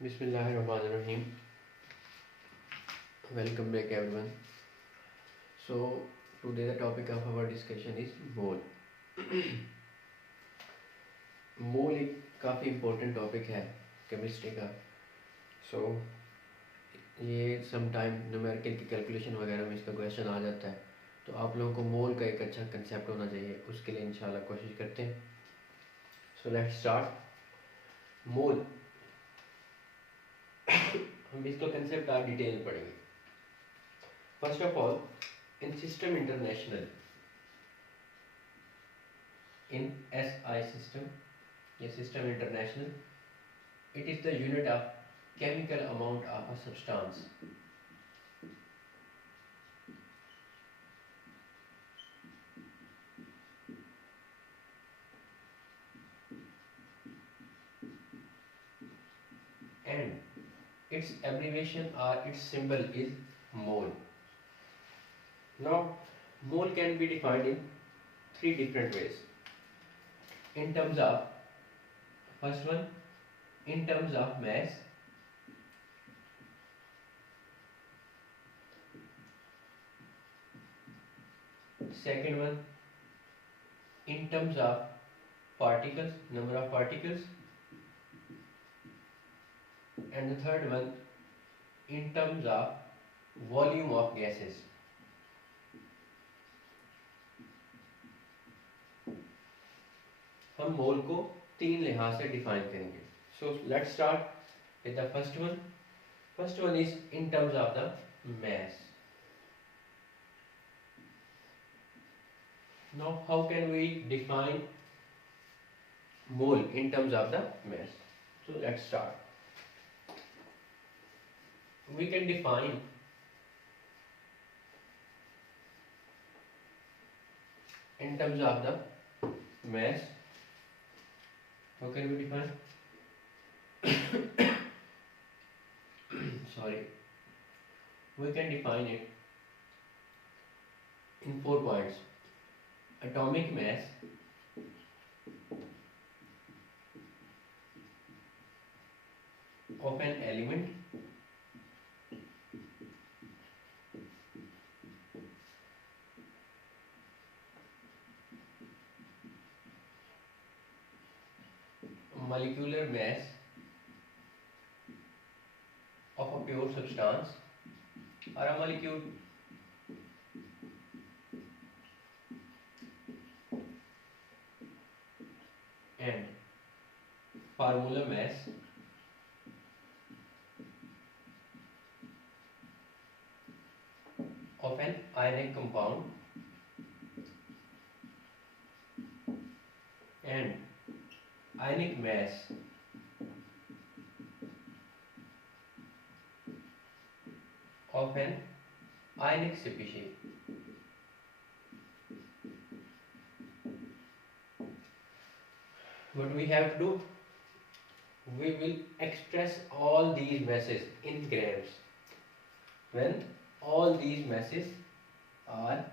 Bismillahirrahmanirrahim. Welcome back everyone. So today the topic of our discussion is mole. मोल एक काफ़ी important topic है केमिस्ट्री का. सो ये सम टाइम न्यूमेरिकल की कैलकुलेशन वगैरह में इसका क्वेश्चन आ जाता है, तो आप लोगों को मोल का एक अच्छा कंसेप्ट होना चाहिए. उसके लिए इंशाल्लाह कोशिश करते हैं. सो लेट्स स्टार्ट. मोल हम इसका कंसेप्ट आज डिटेल में पढ़ेंगे. First of all, in system international, in SI system, a system international, it is the unit of chemical amount of a substance. And its abbreviation or its symbol is mole. Now, mole can be defined in three different ways. In terms of, first one, in terms of mass. Second one, in terms of particles, number of particles. And the third one, in terms of volume of gases. हम मोल को तीन लिहाज से डिफाइन करेंगे. सो let's start with the first one. First one is in terms of the mass. Now how can we define mole in terms of the mass? So let's start. We can define in terms of the mass. How can we define? Sorry. We can define it in 4 points. Atomic mass, of an element, molecular mass of a pure substance or a molecule, and formula mass of an ionic compound, and ionic mass of an ionic species. What we have to do? We will express all these masses in grams. When all these masses are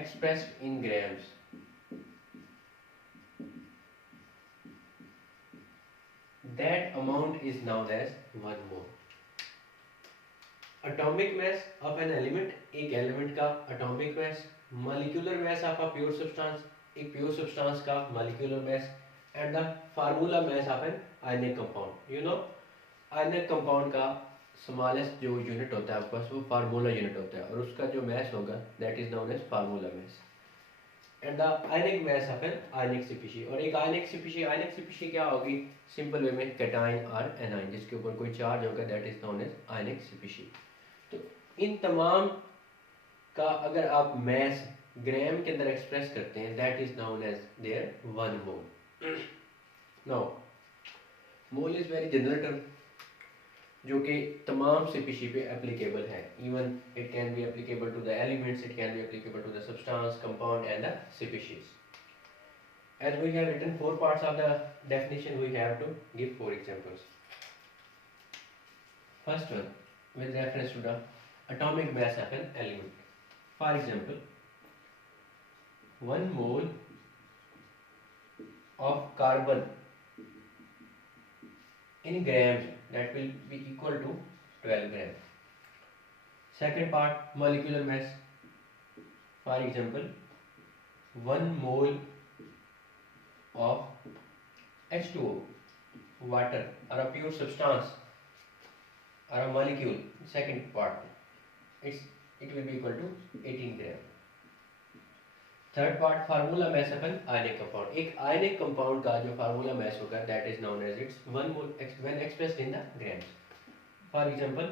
expressed in grams, that amount is known as 1 mole. Atomic mass of an element, एक element का atomic mass, molecular mass of a pure substance, एक pure substance का molecular mass, and the formula mass of an ionic compound. You know, ionic compound का smallest जो unit होता है आपके पास वो formula unit होता है, और उसका जो mass होगा that is known as formula mass. And the ionic mass of an ionic species. और एक ionic species क्या होगी? सिंपल वे में कैटाइन और एनाइन जिसके ऊपर कोई चार्ज होगा that is known as ionic species. तो इन तमाम का अगर आप mass ग्राम के अंदर एक्सप्रेस करते हैं that is known as their 1 mole. Now mole is very general term जो कि तमाम स्पीशीज पे एप्लीकेबल है. Even it can be applicable to the elements, it can be applicable to the substance, compound and the species. As we have written 4 parts of the definition, we have to give 4 examples. First one, with reference to the atomic mass of an element. For example, 1 mole of carbon in grams, that will be equal to 12 gram. Second part, molecular mass. For example, 1 mole of H2O, water, or a pure substance or a molecule. Second part, it will be equal to 18 gram. Third part, formula mass of an ionic compound. एक ionic compound का जो formula mass होगा that is known as it's 1 mole when expressed in the grams. For example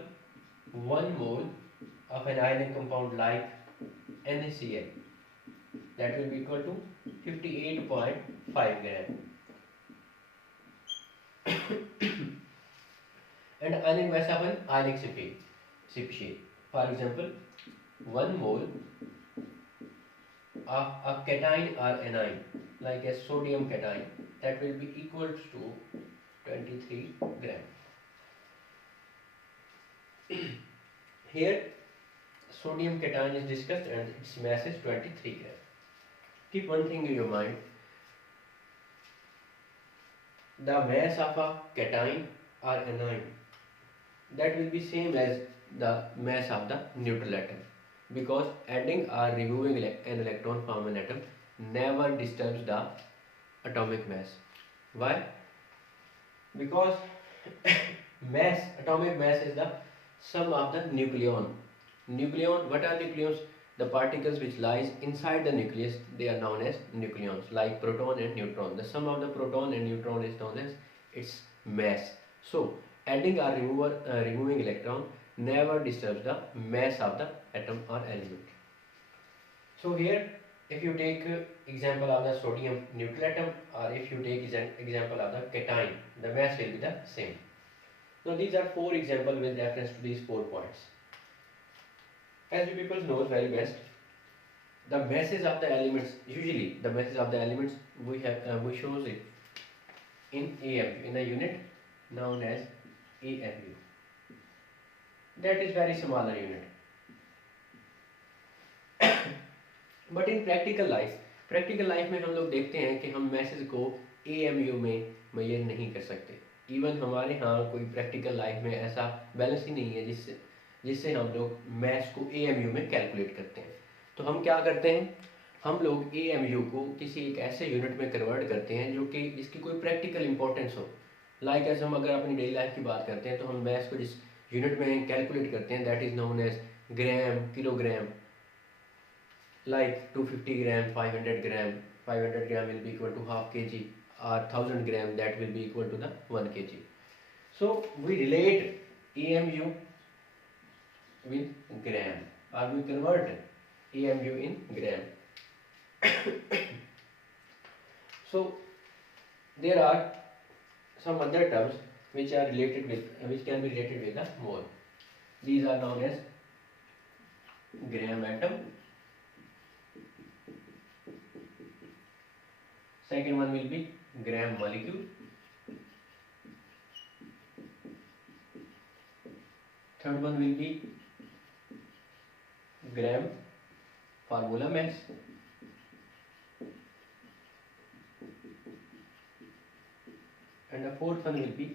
1 mole of an ionic compound like NaCl, that will be equal to 58.5 gram. And ionic mass of an ionic species. For example, 1 mole of a cation or anion like a sodium cation, that will be equal to 23 gram. Here sodium cation is discussed and its mass is 23 gram. Keep one thing in your mind. The mass of a cation or anion, that will be same as the mass of the neutral atom, because adding or removing an electron from an atom never disturbs the atomic mass. Why? Because atomic mass is the sum of the nucleon. What are nucleons? The particles which lies inside the nucleus, they are known as nucleons, like proton and neutron. The sum of the proton and neutron is known as its mass. So adding or removing electron never disturbs the mass of the atom or element. So here, if you take example of the sodium neutral atom, or if you take example of the cation, the mass will be the same. Now these are 4 examples with reference to these 4 points. As you people know very best, the masses of the elements, usually the masses of the elements, we shows it in AMU, in a unit known as AMU. That is very smaller unit. But in practical life में हम लोग देखते हैं कि हम मैसेज को AMU में मेजर नहीं कर सकते. इवन हमारे यहाँ कोई प्रैक्टिकल लाइफ में ऐसा बैलेंस ही नहीं है जिससे हम लोग मैथ्स को AMU में कैलकुलेट करते हैं. तो हम क्या करते हैं, हम लोग AMU को किसी एक ऐसे यूनिट में कन्वर्ट करते हैं जो कि जिसकी कोई प्रैक्टिकल इंपॉर्टेंस हो. लाइक एज हम अगर अपनी डेली लाइफ की बात करते हैं तो हम मैथ्स को जिस यूनिट में कैलकुलेट करते हैं that is known as gram, kilogram. Like 250 gram, 500 gram. 500 gram will be equal to half kg, or 1000 gram, that will be equal to the 1 kg. So we relate AMU with gram, or we convert AMU in gram. So there are some other terms which can be related with the mole. These are known as gram atom. Second one will be gram molecule. Third one will be gram formula mass. And the fourth one will be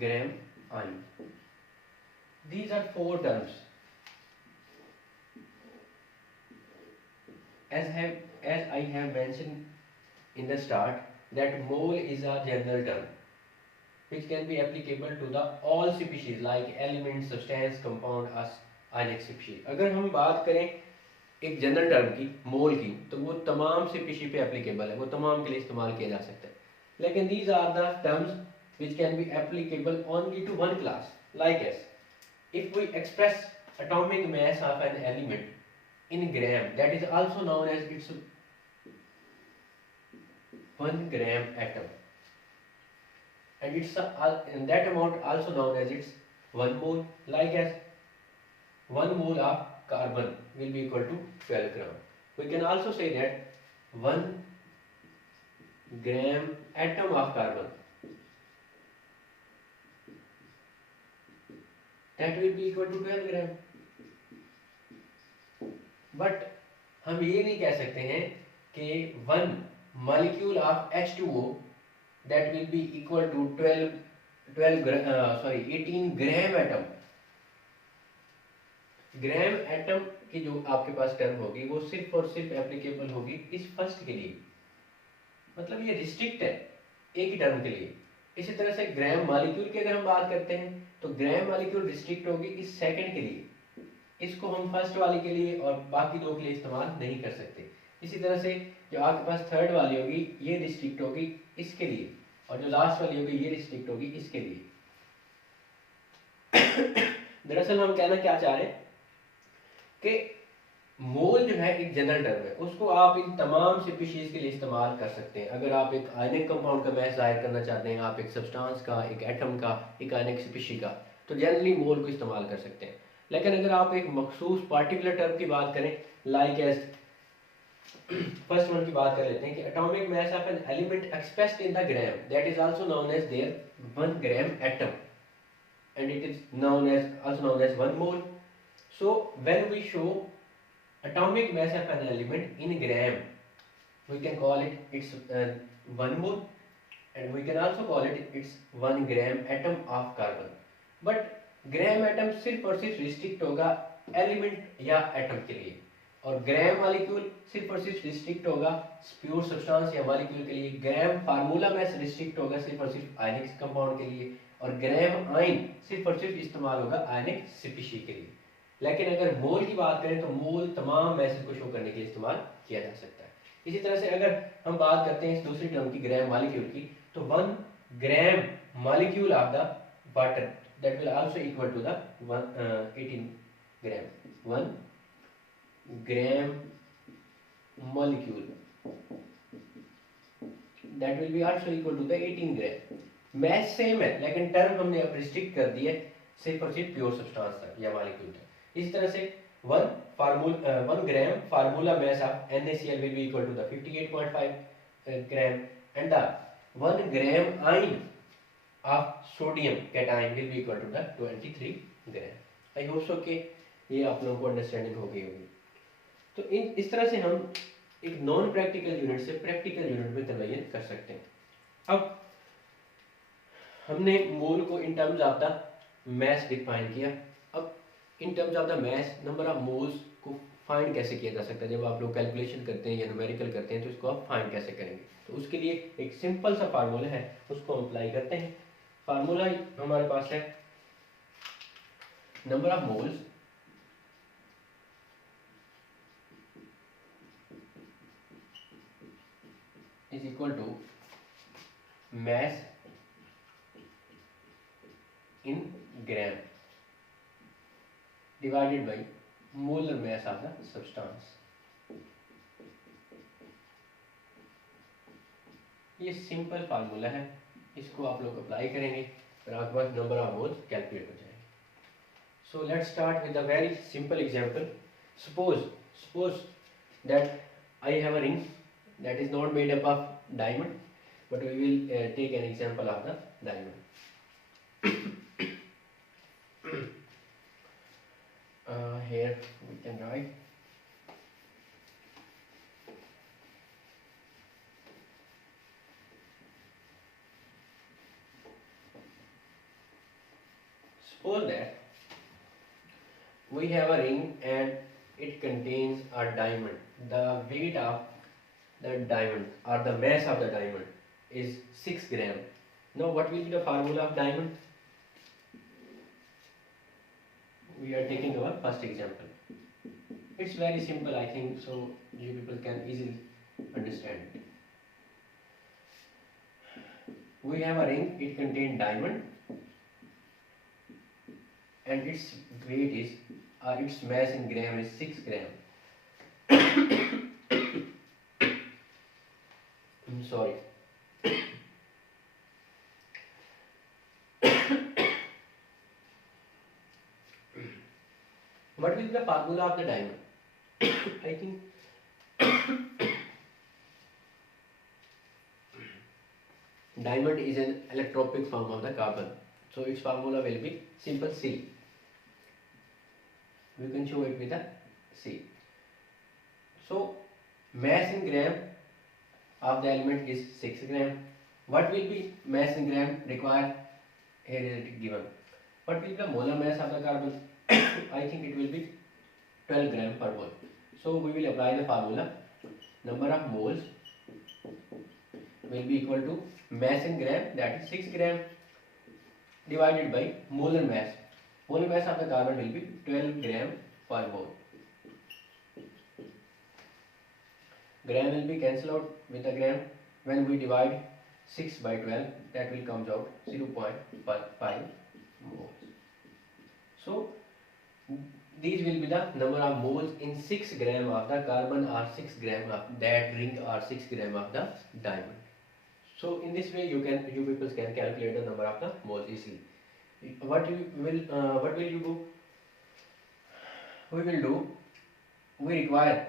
gram ion. These are 4 terms. As I have mentioned in the start, that mole is a general term which can be applicable to the all species like element, substance, compound, ionic species. अगर हम बात करें एक general term की, मोल की, तो वो तमाम स्पीशीज पे एप्लीकेबल है, वो तमाम के लिए इस्तेमाल किया जा सकता है. लेकिन these are the terms which can be applicable only to one class. Like as if we express atomic mass of an element in gram, that is also known as its 1 gram atom, and and that amount also known as its 1 mole. Like as 1 mole of carbon will be equal to 12 gram. We can also say that 1 gram atom of carbon, that will be equal to 12 gram. But हम ये नहीं कह सकते हैं कि 1 molecule of H2O that will be equal to 12 18 gram atom. Gram atom की जो आपके पास टर्म होगी वो सिर्फ और सिर्फ एप्लीकेबल होगी इस फर्स्ट के लिए, मतलब ये रिस्ट्रिक्ट है एक ही टर्म के लिए। इसी तरह से ग्राम मॉलिक्यूल की अगर हम बात करते हैं तो ग्राम मॉलिक्यूल रिस्ट्रिक्ट होगी इस सेकंड के लिए, इसको हम फर्स्ट वाली के लिए और बाकी दो के लिए इस्तेमाल नहीं कर सकते। इसी तरह से जो आपके पास थर्ड वाली होगी ये रिस्ट्रिक्ट होगी इसके लिए, और जो लास्ट वाली होगी ये रिस्ट्रिक्ट होगी इसके लिए। दरअसल हम कहना क्या चाह रहे हैं कि मोल जो है एक जनरल टर्म है, उसको आप इन तमाम स्पीशीज के लिए इस्तेमाल कर सकते हैं। अगर आप एक आयनिक कंपाउंड का मैस जाहिर करना चाहते हैं, आप एक सब्सटेंस का, एक एटम का, एक आयनिक स्पीशी का, तो जनरली मोल को इस्तेमाल कर सकते हैं। लेकिन अगर आप एक मखसूस पार्टिकुलर टर्म की बात करें, लाइक एज फर्स्ट वन की बात कर लेते हैं कि atomic mass of an element expressed in the gram that is also known as there 1 gram atom and it is also known as 1 mole. So when we show atomic mass of an element in gram, we can call it its 1 mole, and we can also call it its 1 gram atom of carbon. But gram atom सिर्फ और सिर्फ रिस्ट्रिक्ट होगा एलिमेंट या एटम के लिए, और gram molecule सिर्फ और सिर्फ रिस्ट्रिक्ट होगा प्योर सब्सटेंस या मॉलिक्यूल के लिए। ग्राम फार्मूला में रिस्ट्रिक्ट होगा सिर्फ और सिर्फ आयनिक कंपाउंड के लिए, और ग्राम आयन सिर्फ और सिर्फ इस्तेमाल होगा आयनिक स्पीशी के लिए। लेकिन अगर मोल की बात करें तो मोल तमाम मैसेज को शो करने के लिए इस्तेमाल किया जा सकता है। इसी तरह से अगर हम बात करते हैं इस दूसरी टर्म की ग्राम मॉलिक्यूल की, तो 1 gram molecule of the water that will also equal to the 18 gram. 1 gram molecule that will be also equal to the 18 gram. Math same है लेकिन टर्म हमने अब रिस्ट्रिक्ट कर दी है सिर्फ और सिर्फ प्योर सब्सटेंस तक या मॉलिक्यूल तक। इसी तरह से 1 ग्राम formula mass of NaCl will be equal to the 58.5 gram, and the 1 gram ion of sodium cation will be equal to the 23 gram. I hope so कि ये आप लोगों को अंडरस्टैंडिंग हो गई होगी। तो इस तरह से हम एक नॉन प्रैक्टिकल यूनिट से प्रैक्टिकल यूनिट में कन्वर्जन कर सकते हैं। अब हमने मोल को in terms of the mass define किया। अब in terms of the mass number of moles को फाइंड कैसे किया जा सकता है। जब आप लोग कैलकुलेशन करते हैं या न्यूमेरिकल करते हैं तो इसको आप फाइंड कैसे करेंगे, तो उसके लिए एक सिंपल सा फार्मूला है, उसको हम अप्लाई करते हैं। फार्मूला हमारे पास है number of moles is equal to mass in gram divided by molar mass of the substance. ये सिंपल फार्मूला है, इसको आप लोग अप्लाई करेंगे और आपके पास नंबर ऑफ मोल्स कैलकुलेट हो जाएंगे। So let's start with a very simple example. Suppose that I have a ring that is not made up of diamond, but we will take an example of the diamond. Here we can write suppose that we have a ring and it contains a diamond. The weight of the diamond or the mass of the diamond is 6 gram. Now what will be the formula of diamond? We are taking our first example. It's very simple, I think, so you people can easily understand it. We have a ring, it contains diamond and its weight is its mass in gram is 6 gram. I'm sorry. What will be the formula of the diamond? I think diamond is an allotropic form of the carbon, so its formula will be simple C. We can show it with a C. So mass in gram of the element is 6 gram. What will be mass in gram required? here is it given. What will be the molar mass of the carbon? I think it will be 12 gram per mole. So we will apply the formula. Number of moles will be equal to mass in gram, that is 6 gram, divided by molar mass. Molar mass of the carbon will be 12 gram per mole. Gram will be cancelled out with the gram. When we divide 6 by 12, that will comes out 0.5 moles. So these will be the number of moles in 6 gram of the carbon or 6 gram of that ring or 6 gram of the diamond. So in this way you people can calculate the number of the moles easily. What will you do? We require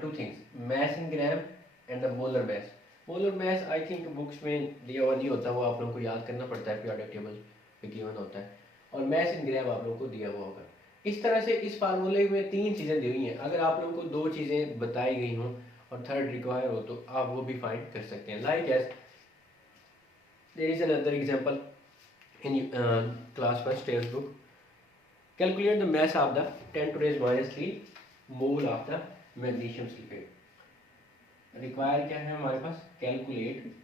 two things, mass in gram and the molar mass. Molar mass I think books में दिया हुआ नहीं होता, वो आप लोगों को याद करना पड़ता है, पीरियोडिक टेबल पे गिवन होता है, और मैस इन ग्राम आप लोगों को दिया हुआ होगा। इस तरह से इस फार्मूले में 3 चीज़ें दी हुई हैं, अगर आप लोगों को 2 चीज़ें बताई गई हों और थर्ड रिक्वायर हो तो आप वो भी फाइंड कर सकते हैं। Like as there is another example in class first textbook, calculate the mass of the 10⁻³ mole of the magnesium sulphate. Require क्या है हमारे पास? Calculate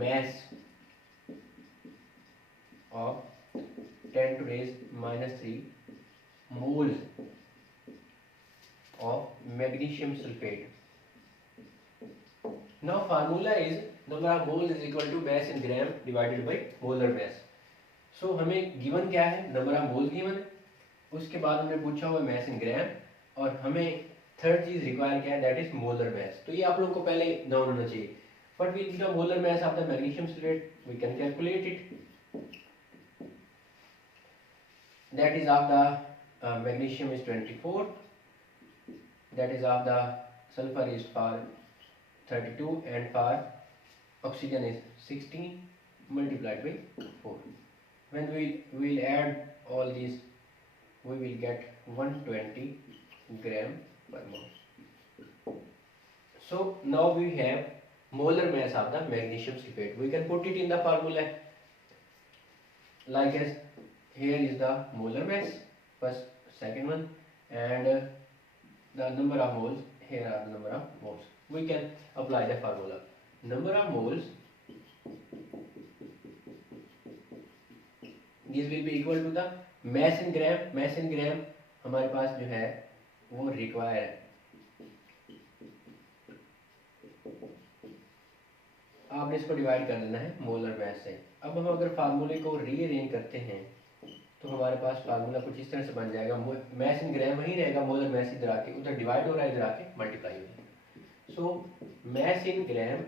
mass of 10⁻³ moles of magnesium sulfate. Now formula is number of moles is equal to mass in gram divided by molar mass. So हमें गिवन क्या है? Number of mole given है, उसके बाद हमने पूछा हुआ मैस इन ग्राम, और हमें थर्ड चीज रिक्वायर क्या है? That is molar mass. तो ये आप लोगों को पहले नाउन होना चाहिए। What will be the molar mass of the magnesium sulfate? We can calculate it. That is of the magnesium is 24. That is of the sulfur is for 32, and for oxygen is 16 multiplied by 4. When we will add all these, we will get 120 gram per mole. So now we have molar mass of the magnesium sulfate. We can put it in the formula like as here is the molar mass, first second one, and the number of moles, here are the number of moles. We can apply the formula. Number of moles, this will be equal to the mass in gram. Mass in gram हमारे पास जो है वो रिक्वायर है, आपने इसको डिवाइड कर देना है मोलर मैस से। अब हम अगर फार्मूले को रीअरेंज करते हैं तो हमारे पास फार्मूला कुछ इस तरह से बन जाएगा, मैस इन ग्राम वही रहेगा, मोलर मैस इधर आके उधर डिवाइड हो रहा है, इधर आके मल्टीप्लाई हो रहा है। So mass in gram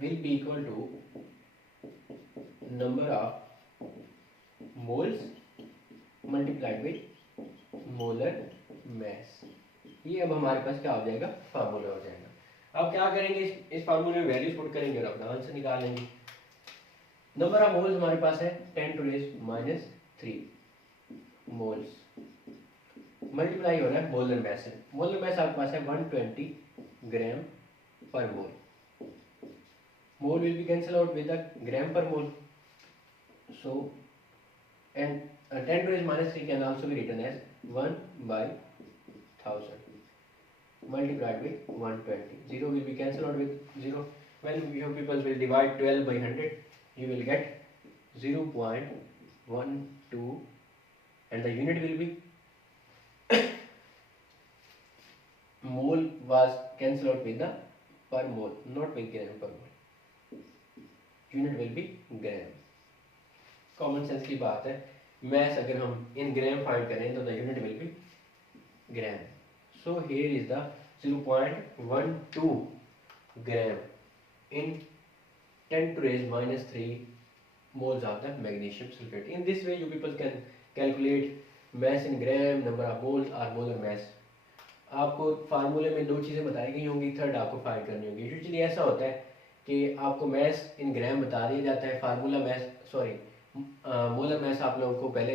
will be equal to number of moles multiplied by molar mass. ये अब हमारे पास क्या हो जाएगा? फार्मूला हो जाएगा। अब क्या करेंगे? इस फार्मूले में वैल्यूज पुट करेंगे और अपना आंसर निकालेंगे। नंबर ऑफ मोल्स हमारे पास है 10⁻³ मोल्स, मल्टीप्लाई हो रहा है मोलर मैस से। मोलर मैस आपके पास है 120 gram per mole. Mole will be cancel out with the gram per mole, so and 10⁻³ can also be written as 1/1000 multiplied by 120. 0 will be cancelled out with 0. When you people will divide 12 by 100, you will get 0.12, and the unit will be mole was cancelled out with the per mole, not with gram per mole. Unit will be gram. Common sense की बात है, mass अगर हम in gram find करें तो the unit will be gram. So here is the 0.12 gram in 10⁻³ moles of the magnesium sulfate. In this way you people can calculate mass in gram, number of moles or molar mass. आपको फार्मूले में 2 चीज़ें बताई गई होंगी, थर्ड आपको फाइंड करनी होगी। यूजुअली ऐसा होता है कि आपको मैस इन ग्राम बता दिया जाता है, फार्मूला मैस मोलर मैस आप लोगों को पहले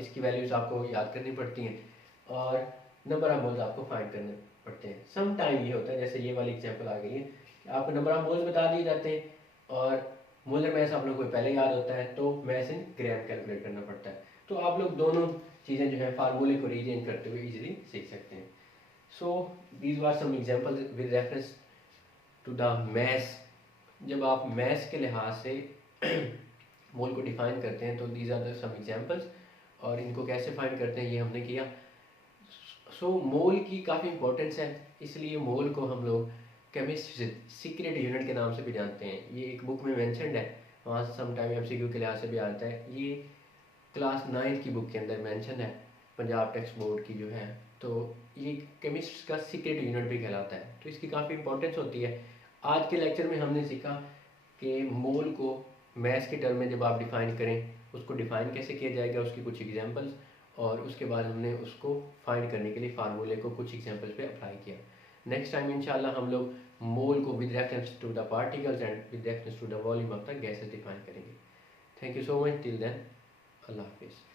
इसकी वैल्यूज आपको याद करनी पड़ती हैं, और नंबर ऑफ मोल्स आपको फाइंड करने पड़ते हैं। सम टाइम ये होता है, जैसे ये वाली एग्जांपल आ गई है, आपको नंबर ऑफ मोल्स बता दिए जाते हैं और मोलर मैस आप लोगों को पहले याद होता है, तो मैस इन ग्राम कैलकुलेट करना पड़ता है। तो आप लोग दोनों चीज़ें जो है फार्मूले को रीअरेंज करते हुए इजीली सीख सकते हैं। So these were some examples with reference to the mass. जब आप मैस के लिहाज से मोल को डिफाइन करते हैं तो these are the some examples, और इनको कैसे फाइंड करते हैं ये हमने किया। सो मोल की काफ़ी इंपॉर्टेंस है, इसलिए मोल को हम लोग केमिस्ट्री सीक्रेट यूनिट के नाम से भी जानते हैं। ये एक बुक में मेंशनड है, वहाँ सम टाइम एमसीक्यू के लिहाज से भी आता है। ये क्लास 9 की बुक के अंदर मेंशन है, पंजाब टेक्स्ट बोर्ड की जो है। तो ये केमिस्ट्री का सीक्रेट यूनिट भी कहलाता है, तो इसकी काफ़ी इंपॉर्टेंस होती है। आज के लेक्चर में हमने सीखा कि मोल को मैथ्स के टर्म में जब आप डिफ़ाइन करें, उसको डिफ़ाइन कैसे किया जाएगा, उसकी कुछ एग्जांपल्स, और उसके बाद हमने उसको फाइंड करने के लिए फार्मूले को कुछ एग्जांपल्स पे अप्लाई किया। नेक्स्ट टाइम इंशाल्लाह हम लोग मोल को with reference to the particles and with reference to the volume of the gases define करेंगे। Thank you so much, till then अल्लाह हाफिज़।